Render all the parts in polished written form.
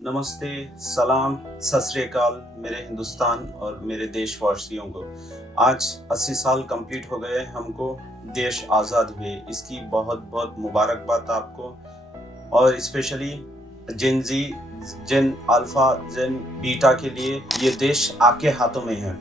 नमस्ते, सलाम, सत श्री अकाल मेरे हिंदुस्तान और मेरे देशवासियों को। आज 80 साल कंप्लीट हो गए हमको देश आज़ाद हुए। इसकी बहुत बहुत मुबारकबाद आपको, और स्पेशली जेन जी, जेन अल्फ़ा, जेन बीटा के लिए ये देश आपके हाथों में है।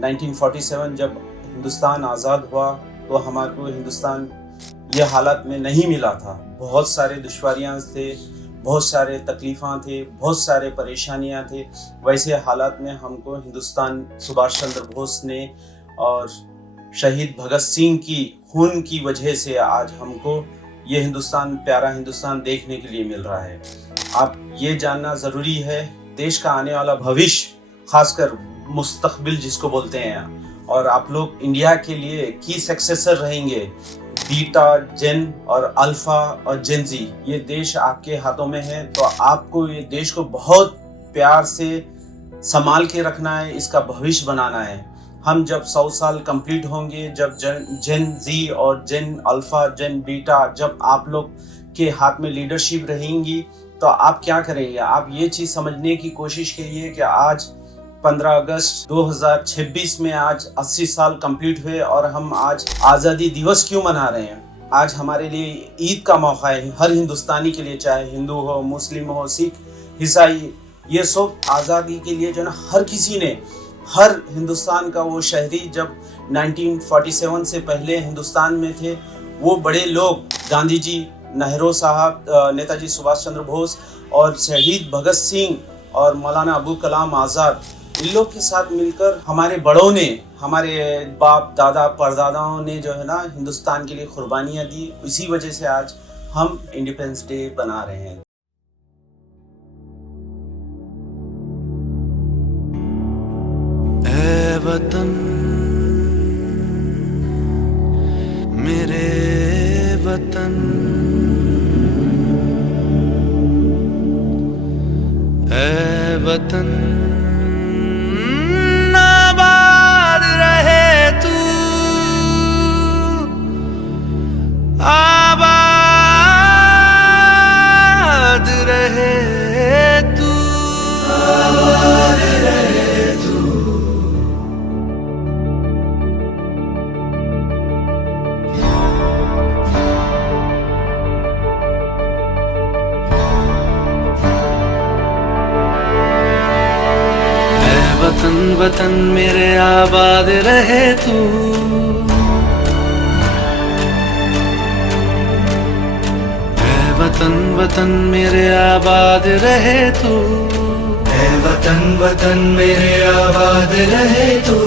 1947 जब हिंदुस्तान आज़ाद हुआ तो हमारे को हिंदुस्तान ये हालत में नहीं मिला था। बहुत सारे दुश्वारियाँ थे, बहुत सारे तकलीफ़ां थे, बहुत सारे परेशानियां थे। वैसे हालात में हमको हिंदुस्तान सुभाष चंद्र बोस ने और शहीद भगत सिंह की खून की वजह से आज हमको ये हिंदुस्तान, प्यारा हिंदुस्तान देखने के लिए मिल रहा है। आप ये जानना ज़रूरी है, देश का आने वाला भविष्य, खासकर मुस्तकबिल जिसको बोलते हैं, और आप लोग इंडिया के लिए की सक्सेसर रहेंगे। बीटा, जेन और अल्फा और जेन जी, ये देश आपके हाथों में है, तो आपको ये देश को बहुत प्यार से संभाल के रखना है, इसका भविष्य बनाना है। हम जब 100 साल कंप्लीट होंगे, जब जेन जी और जेन अल्फा, जेन बीटा, जब आप लोग के हाथ में लीडरशिप रहेंगी, तो आप क्या करेंगे? आप ये चीज़ समझने की कोशिश कीजिए कि आज 15 अगस्त 2026 में आज 80 साल कंप्लीट हुए और हम आज आज़ादी दिवस क्यों मना रहे हैं? आज हमारे लिए ईद का मौका है, हर हिंदुस्तानी के लिए, चाहे हिंदू हो, मुस्लिम हो, सिख, ईसाई, ये सब आज़ादी के लिए जो ना हर किसी ने, हर हिंदुस्तान का वो शहरी जब 1947 से पहले हिंदुस्तान में थे, वो बड़े लोग, गांधी जी, नेहरू साहब, नेताजी सुभाष चंद्र बोस और शहीद भगत सिंह और मौलाना अबुल कलाम आज़ाद, इन लोग के साथ मिलकर हमारे बड़ों ने, हमारे बाप दादा परदादाओं ने जो है ना हिंदुस्तान के लिए कुर्बानियाँ दी। इसी वजह से आज हम इंडिपेंडेंस डे बना रहे हैं। ऐ वतन मेरे वतन, ऐ वतन आबाद रहे तू, आबाद रहे तू, आबाद रहे तू। वतन वतन मेरे आबाद रहे तू, ऐ वतन वतन मेरे आबाद रहे तू, ऐ वतन वतन मेरे आबाद रहे तू।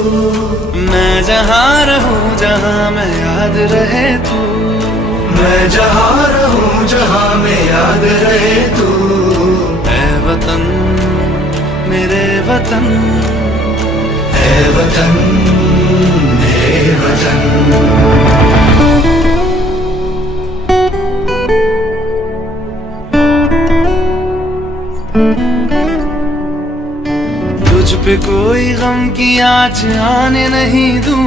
मैं जहाँ रहूँ जहाँ मैं याद रहे तू, मैं जहाँ रहूँ जहाँ मैं याद रहे तू। ऐ वतन मेरे वतन, ऐ वतन मेरे वतन। तुझ पे कोई गम की आँच आने नहीं दूं,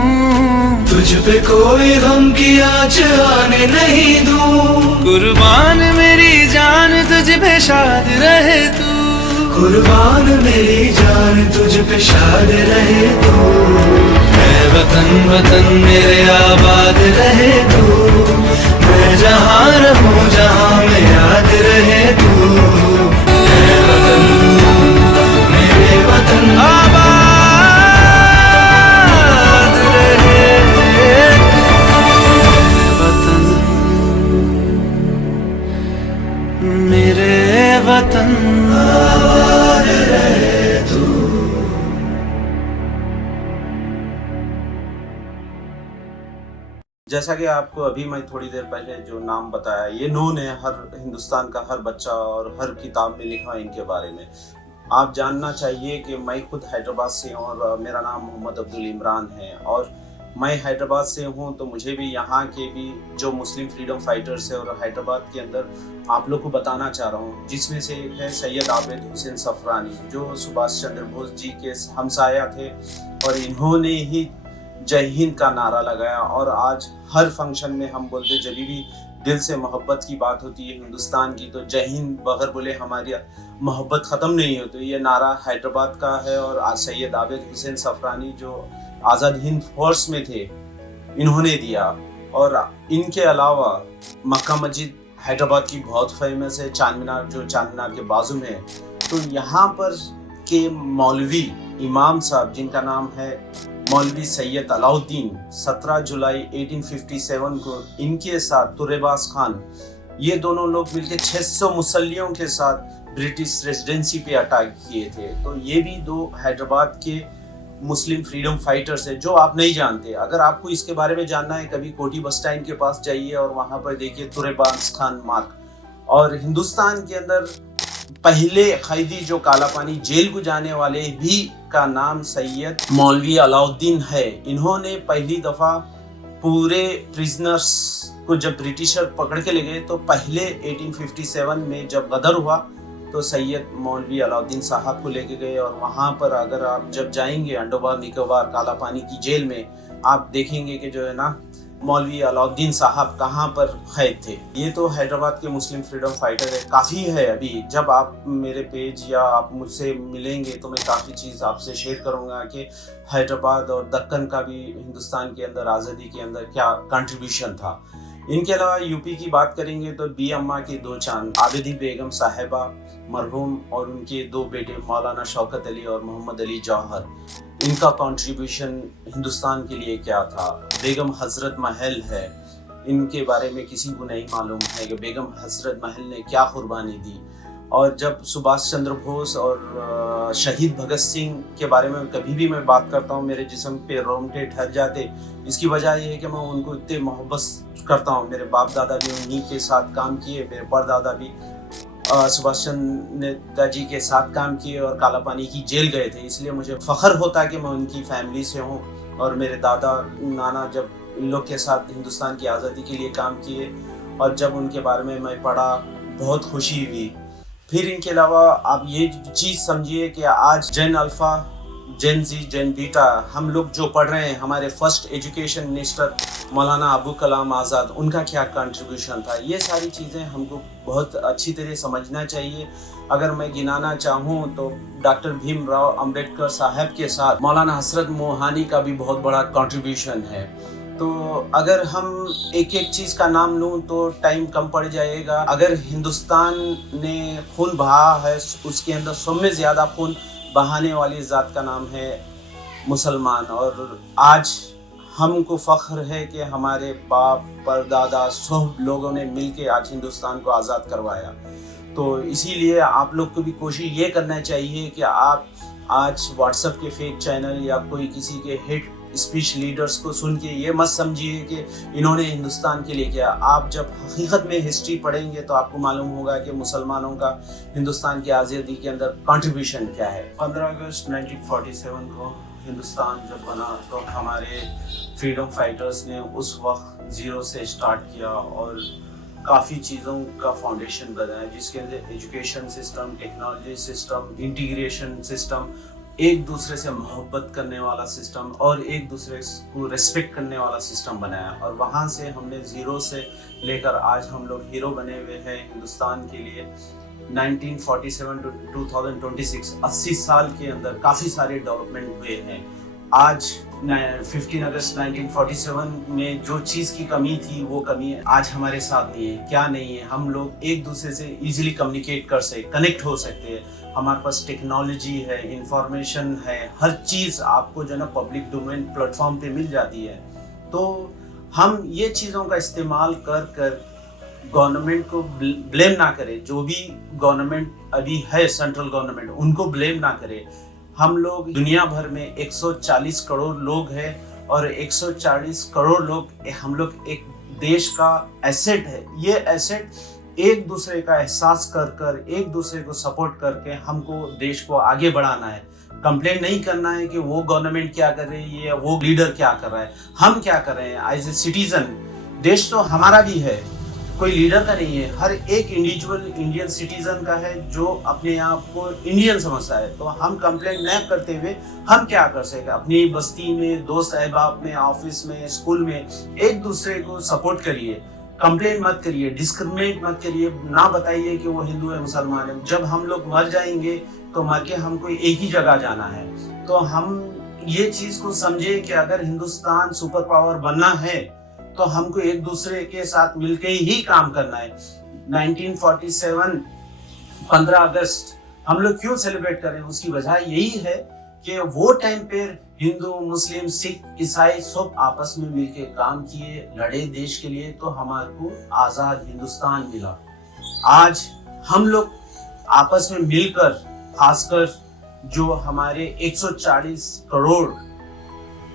तुझ पे कोई गम की आँच आने नहीं दूं। कुर्बान मेरी जान तुझ पे शाद रहे तू, कुर्बान मेरी जान तुझ पे शाद रहे तू। ऐ वतन वतन मेरे आबाद रहे तू, मैं जहाँ रहूँ जहाँ मैं याद रहे तू। ऐ वतन मेरे वतन आबाद रहे तू, वतन मेरे वतन आबाद रहे तू। जैसा कि आपको अभी मैं थोड़ी देर पहले जो नाम बताया, ये नोन है, हर हिंदुस्तान का हर बच्चा और हर किताब में लिखा है इनके बारे में। आप जानना चाहिए कि मैं खुद हैदराबाद से हूँ और मेरा नाम मोहम्मद अब्दुल इमरान है, और मैं हैदराबाद से हूँ, तो मुझे भी यहाँ के भी जो मुस्लिम फ्रीडम फाइटर्स है और हैदराबाद के अंदर आप लोग को बताना चाह रहा हूँ, जिसमें से एक है सैयद आबिद हुसैन सफरानी, जो सुभाष चंद्र बोस जी के हमसाया थे, और इन्होंने ही जय हिंद का नारा लगाया। और आज हर फंक्शन में हम बोलते, जब भी दिल से मोहब्बत की बात होती है हिंदुस्तान की, तो जय हिंद बगैर बोले हमारी मोहब्बत ख़त्म नहीं होती। ये नारा हैदराबाद का है और आज सैयद आबिद हुसैन सफरानी जो आज़ाद हिंद फोर्स में थे, इन्होंने दिया। और इनके अलावा मक्का मस्जिद हैदराबाद की बहुत फेमस है, चार मीनार जो चार मीनार के बाजू में है। तो यहाँ पर के मौलवी इमाम साहब जिनका नाम है मौलवी सैयद अलाउद्दीन, 17 जुलाई 1857 को इनके साथ तुरेबाज खान, ये दोनों लोग मिलकर 600 मुसल्लियों के साथ ब्रिटिश रेजिडेंसी पे अटैक किए थे। तो ये भी दो हैदराबाद के मुस्लिम फ्रीडम फाइटर्स है जो आप नहीं जानते। अगर आपको इसके बारे में जानना है, कभी कोठी बस स्टैंड के पास जाइए और वहाँ पर देखिए तुरेबाज खान मार्ग। और हिंदुस्तान के अंदर पहले कैदी जो काला पानी जेल को जाने वाले भी का नाम सैयद मौलवी अलाउद्दीन है। इन्होंने पहली दफा पूरे प्रिजनर्स को जब ब्रिटिशर पकड़ के ले गए, तो पहले 1857 में जब गदर हुआ तो सैयद मौलवी अलाउद्दीन साहब को लेके गए। और वहाँ पर अगर आप जब जाएंगे अंडोबार निकोबार काला पानी की जेल में, आप देखेंगे कि जो है ना मौलवी अलाउद्दीन साहब कहाँ पर कैद थे। ये तो हैदराबाद के मुस्लिम फ्रीडम फाइटर है, काफ़ी है। अभी जब आप मेरे पेज या आप मुझसे मिलेंगे तो मैं काफ़ी चीज़ आपसे शेयर करूँगा कि हैदराबाद और दक्कन का भी हिंदुस्तान के अंदर आज़ादी के अंदर क्या कंट्रीब्यूशन था। इनके अलावा यूपी की बात करेंगे तो बी अम्मा की दो चांद आबिदी बेगम साहिबा मरहूम और उनके दो बेटे मौलाना शौकत अली और मोहम्मद अली जौहर, इनका कंट्रीब्यूशन हिंदुस्तान के लिए क्या था। बेगम हजरत महल है, इनके बारे में किसी को नहीं मालूम है कि बेगम हजरत महल ने क्या कुर्बानी दी। और जब सुभाष चंद्र बोस और शहीद भगत सिंह के बारे में कभी भी मैं बात करता हूँ, मेरे जिस्म पे रोंगटे ठहर जाते। इसकी वजह यह है कि मैं उनको इतने मोहब्बत करता हूँ। मेरे बाप दादा भी उन्हीं के साथ काम किए, मेरे परदादा भी सुभाष चंद्र नेताजी के साथ काम किए और काला पानी की जेल गए थे। इसलिए मुझे फख्र होता है कि मैं उनकी फैमिली से हूँ। और मेरे दादा नाना जब इन लोग के साथ हिंदुस्तान की आज़ादी के लिए काम किए और जब उनके बारे में मैं पढ़ा बहुत खुशी हुई। फिर इनके अलावा आप ये चीज़ समझिए कि आज जेन अल्फ़ा, जेन जी, जेन बीटा हम लोग जो पढ़ रहे हैं, हमारे फर्स्ट एजुकेशन मिनिस्टर मौलाना अबू कलाम आज़ाद, उनका क्या कंट्रीब्यूशन था। ये सारी चीज़ें हमको बहुत अच्छी तरह समझना चाहिए। अगर मैं गिनाना चाहूँ तो डॉक्टर भीमराव अंबेडकर साहब के साथ मौलाना हसरत मोहानी का भी बहुत बड़ा कंट्रीब्यूशन है। तो अगर हम एक एक चीज़ का नाम लूँ तो टाइम कम पड़ जाएगा। अगर हिंदुस्तान ने खून बहा है, उसके अंदर सब में ज़्यादा खून बहाने वाली ज़ात का नाम है मुसलमान। और आज हमको फ़ख्र है कि हमारे बाप परदादा सब लोगों ने मिलके आज हिंदुस्तान को आज़ाद करवाया। तो इसीलिए आप लोग को भी कोशिश ये करना चाहिए कि आप आज व्हाट्सएप के फेक चैनल या कोई किसी के हेट स्पीच लीडर्स को सुन के ये मत समझिए कि इन्होंने हिंदुस्तान के लिए किया। आप जब हकीकत में हिस्ट्री पढ़ेंगे तो आपको मालूम होगा कि मुसलमानों का हिंदुस्तान की आज़ादी के अंदर कंट्रीब्यूशन क्या है। 15 अगस्त 1947 को हिंदुस्तान जब बना तो हमारे फ्रीडम फाइटर्स ने उस वक्त ज़ीरो से स्टार्ट किया और काफ़ी चीज़ों का फाउंडेशन बनाया, जिसके अंदर education system, technology system, integration system, एक दूसरे से मोहब्बत करने वाला सिस्टम और एक दूसरे को रेस्पेक्ट करने वाला सिस्टम बनाया। और वहाँ से हमने ज़ीरो से लेकर आज हम लोग हीरो बने हुए हैं हिंदुस्तान के लिए। 1947 to 2026 80 साल के अंदर काफ़ी सारे डेवलपमेंट हुए हैं। आज 15 अगस्त 1947 में जो चीज़ की कमी थी वो कमी आज हमारे साथ नहीं है। क्या नहीं है, हम लोग एक दूसरे से इजीली कम्युनिकेट कर सकते, कनेक्ट हो सकते हैं। हमारे पास टेक्नोलॉजी है, इंफॉर्मेशन है, हर चीज़ आपको जो ना पब्लिक डोमेन प्लेटफॉर्म पे मिल जाती है। तो हम ये चीज़ों का इस्तेमाल कर कर गवर्नमेंट को ब्लेम ना करें। जो भी गवर्नमेंट अभी है, सेंट्रल गवर्नमेंट, उनको ब्लेम ना करें। हम लोग दुनिया भर में 140 करोड़ लोग हैं और 140 करोड़ लोग हम लोग एक देश का एसेट है। ये एसेट एक दूसरे का एहसास कर कर, एक दूसरे को सपोर्ट करके हमको देश को आगे बढ़ाना है। कंप्लेंट नहीं करना है कि वो गवर्नमेंट क्या कर रही है, वो लीडर क्या कर रहा है, हम क्या कर रहे हैं एज ए सिटीजन। देश तो हमारा भी है, कोई लीडर का नहीं है, हर एक इंडिविजुअल इंडियन सिटीजन का है जो अपने आप को इंडियन समझता है। तो हम कंप्लेंट न करते हुए हम क्या कर सकते, अपनी बस्ती में, दोस्त अहबाब में, ऑफिस में, स्कूल में एक दूसरे को सपोर्ट करिए। कंप्लेन मत करिए, डिस्क्रिमिनेट मत करिए, ना बताइए कि वो हिंदू है मुसलमान है। जब हम लोग मर जाएंगे तो मर के हमको एक ही जगह जाना है। तो हम ये चीज को समझे कि अगर हिंदुस्तान सुपर पावर बनना है तो हमको एक दूसरे के साथ मिलके ही काम करना है। 1947 15 अगस्त हम लोग क्यों सेलिब्रेट करें, उसकी वजह यही है कि वो टाइम पे हिंदू, मुस्लिम, सिख, ईसाई सब आपस में मिलके काम किए, लड़े देश के लिए, तो हमारे को आजाद हिंदुस्तान मिला। आज हम लोग आपस में मिलकर, खासकर जो हमारे 140 करोड़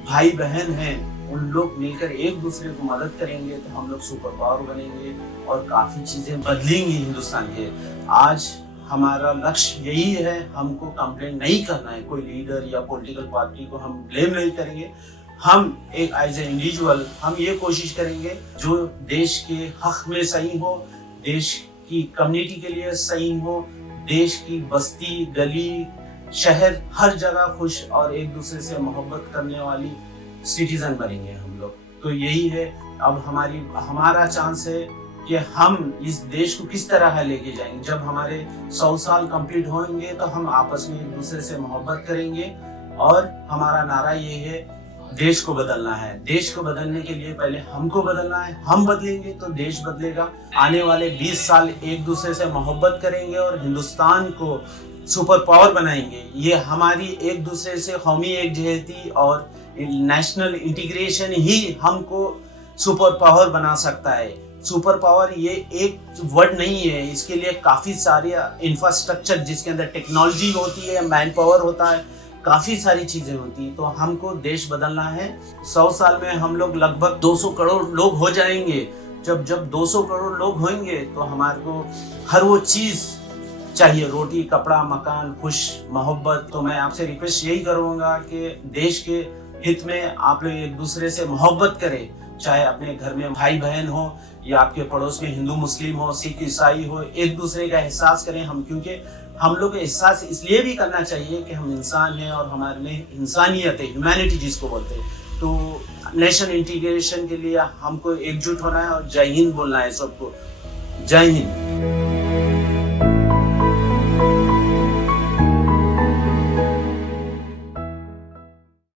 भाई बहन हैं, उन लोग मिलकर एक दूसरे को मदद करेंगे तो हम लोग सुपर पावर बनेंगे और काफी चीजें बदलेंगी हिंदुस्तान के। आज हमारा लक्ष्य यही है, हमको कंप्लेन नहीं करना है कोई लीडर या पॉलिटिकल पार्टी को, हम ब्लेम नहीं करेंगे। हम एक एज ए इंडिविजुअल हम ये कोशिश करेंगे जो देश के हक में सही हो, देश की कम्युनिटी के लिए सही हो, देश की बस्ती, गली, शहर, हर जगह खुश और एक दूसरे से मोहब्बत करने वाली सिटीजन बनेंगे हम लोग। तो यही है अब हमारा चांस है कि हम इस देश को किस तरह लेके जाएंगे। जब हमारे 100 साल कंप्लीट होंगे तो हम आपस में एक दूसरे से मोहब्बत करेंगे और हमारा नारा ये है, देश को बदलना है। देश को बदलने के लिए पहले हमको बदलना है, हम बदलेंगे तो देश बदलेगा। आने वाले 20 साल एक दूसरे से मोहब्बत करेंगे और हिंदुस्तान को सुपर पावर बनाएंगे। ये हमारी एक दूसरे से कौमी एकजुहती और नेशनल इंटीग्रेशन ही हमको सुपर पावर बना सकता है। सुपर पावर ये एक वर्ड नहीं है, इसके लिए काफ़ी सारे इंफ्रास्ट्रक्चर जिसके अंदर टेक्नोलॉजी होती है, मैन पावर होता है, काफ़ी सारी चीज़ें होती हैं। तो हमको देश बदलना है। 100 साल में हम लोग लगभग 200 करोड़ लोग हो जाएंगे। जब 200 करोड़ लोग होंगे तो हमारे को हर वो चीज़ चाहिए, रोटी, कपड़ा, मकान, खुश, मोहब्बत। तो मैं आपसे रिक्वेस्ट यही करूँगा कि देश के हित में आप लोग एक दूसरे से मोहब्बत करें, चाहे अपने घर में भाई बहन हो या आपके पड़ोस में हिंदू मुस्लिम हो, सिख ईसाई हो, एक दूसरे का एहसास करें। क्योंकि हम लोग एहसास इसलिए भी करना चाहिए कि हम इंसान हैं और हमारे में इंसानियत है, ह्यूमैनिटी जिसको बोलते हैं। तो नेशन इंटीग्रेशन के लिए हमको एकजुट होना है और जय हिंद बोलना है सबको। जय हिंद।